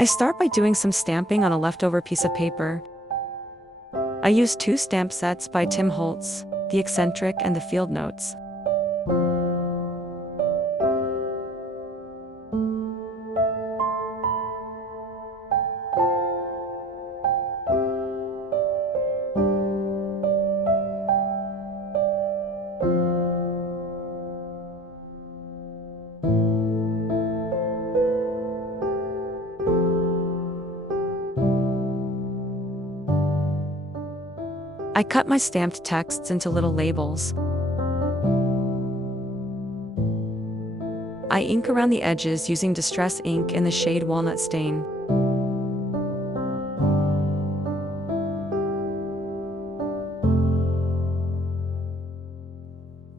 I start by doing some stamping on a leftover piece of paper. I use 2 stamp sets by Tim Holtz, the Eccentric and the Field Notes. I cut my stamped texts into little labels. I ink around the edges using Distress ink in the shade Walnut Stain.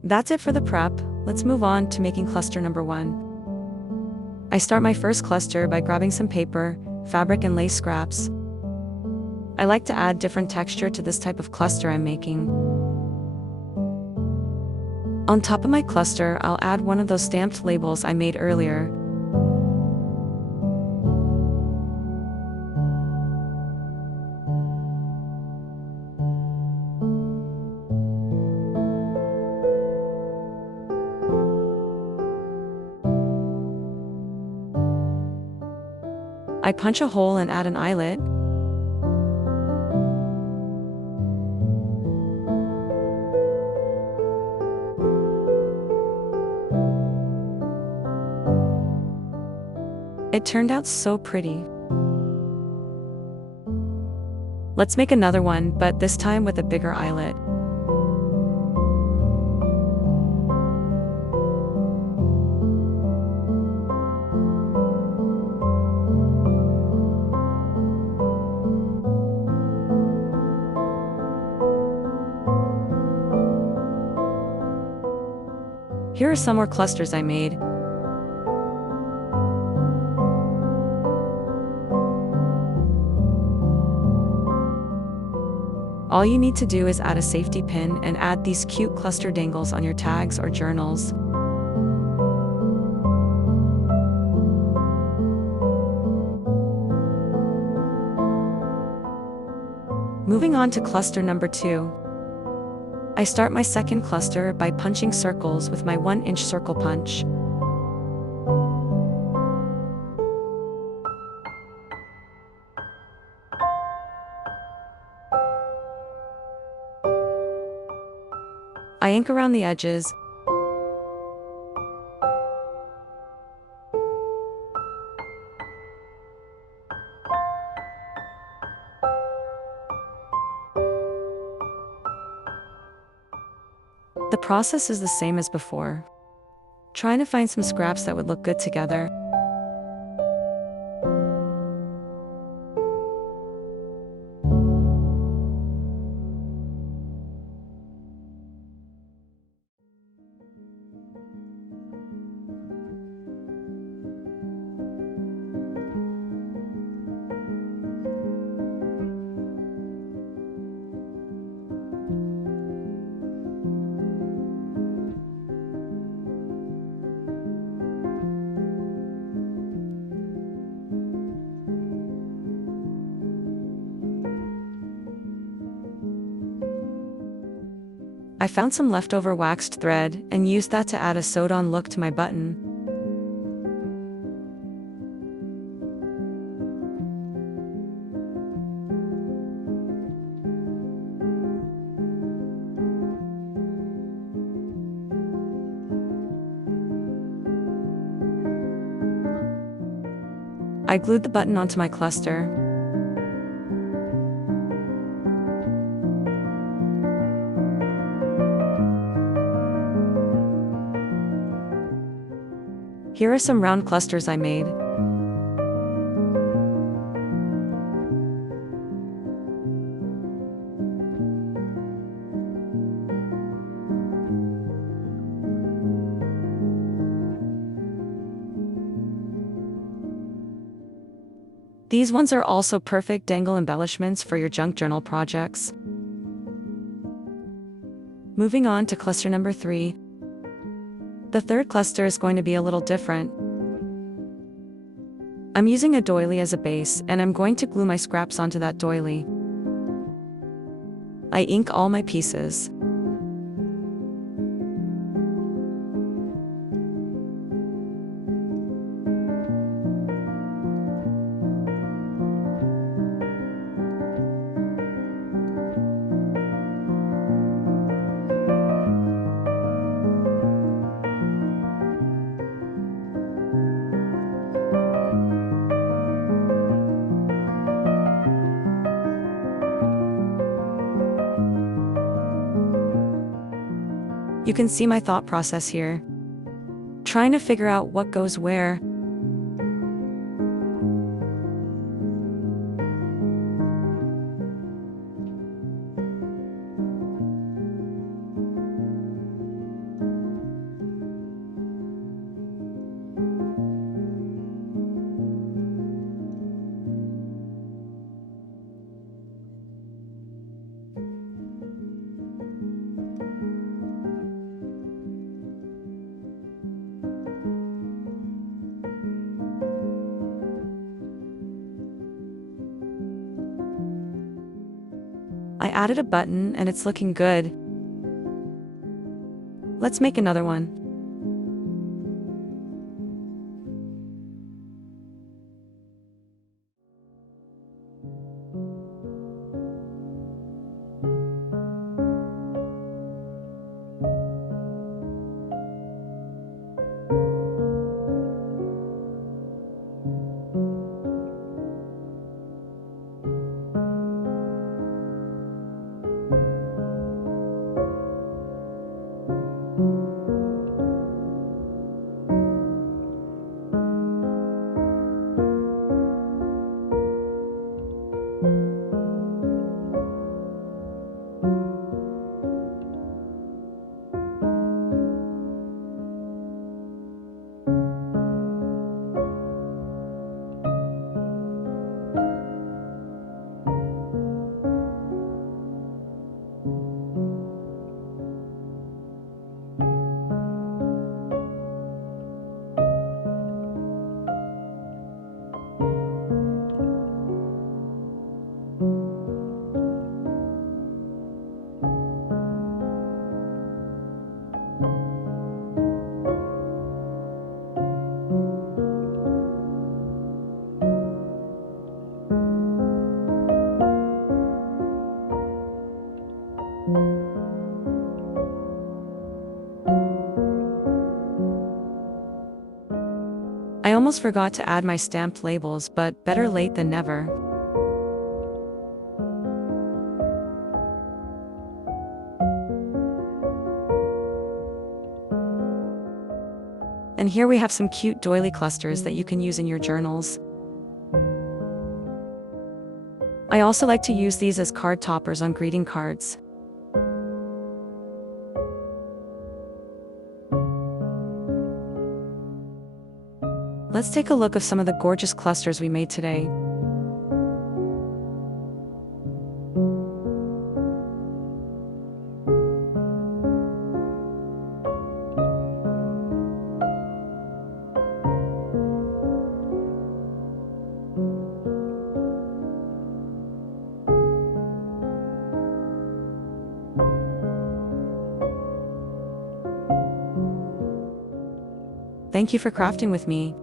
That's it for the prep. Let's move on to making cluster number 1. I start my first cluster by grabbing some paper, fabric and lace scraps. I like to add different texture to this type of cluster I'm making. On top of my cluster, I'll add one of those stamped labels I made earlier. I punch a hole and add an eyelet. It turned out so pretty. Let's make another one, but this time with a bigger eyelet. Here are some more clusters I made. All you need to do is add a safety pin and add these cute cluster dangles on your tags or journals. Moving on to cluster number 2. I start my second cluster by punching circles with my 1-inch circle punch. I ink around the edges. The process is the same as before. Trying to find some scraps that would look good together. I found some leftover waxed thread and used that to add a sewed-on look to my button. I glued the button onto my cluster. Here are some round clusters I made. These ones are also perfect dangle embellishments for your junk journal projects. Moving on to cluster number 3. The third cluster is going to be a little different. I'm using a doily as a base, and I'm going to glue my scraps onto that doily. I ink all my pieces. You can see my thought process here. Trying to figure out what goes where. I added a button and it's looking good. Let's make another one. I almost forgot to add my stamped labels, but better late than never. And here we have some cute doily clusters that you can use in your journals. I also like to use these as card toppers on greeting cards. Let's take a look at some of the gorgeous clusters we made today. Thank you for crafting with me.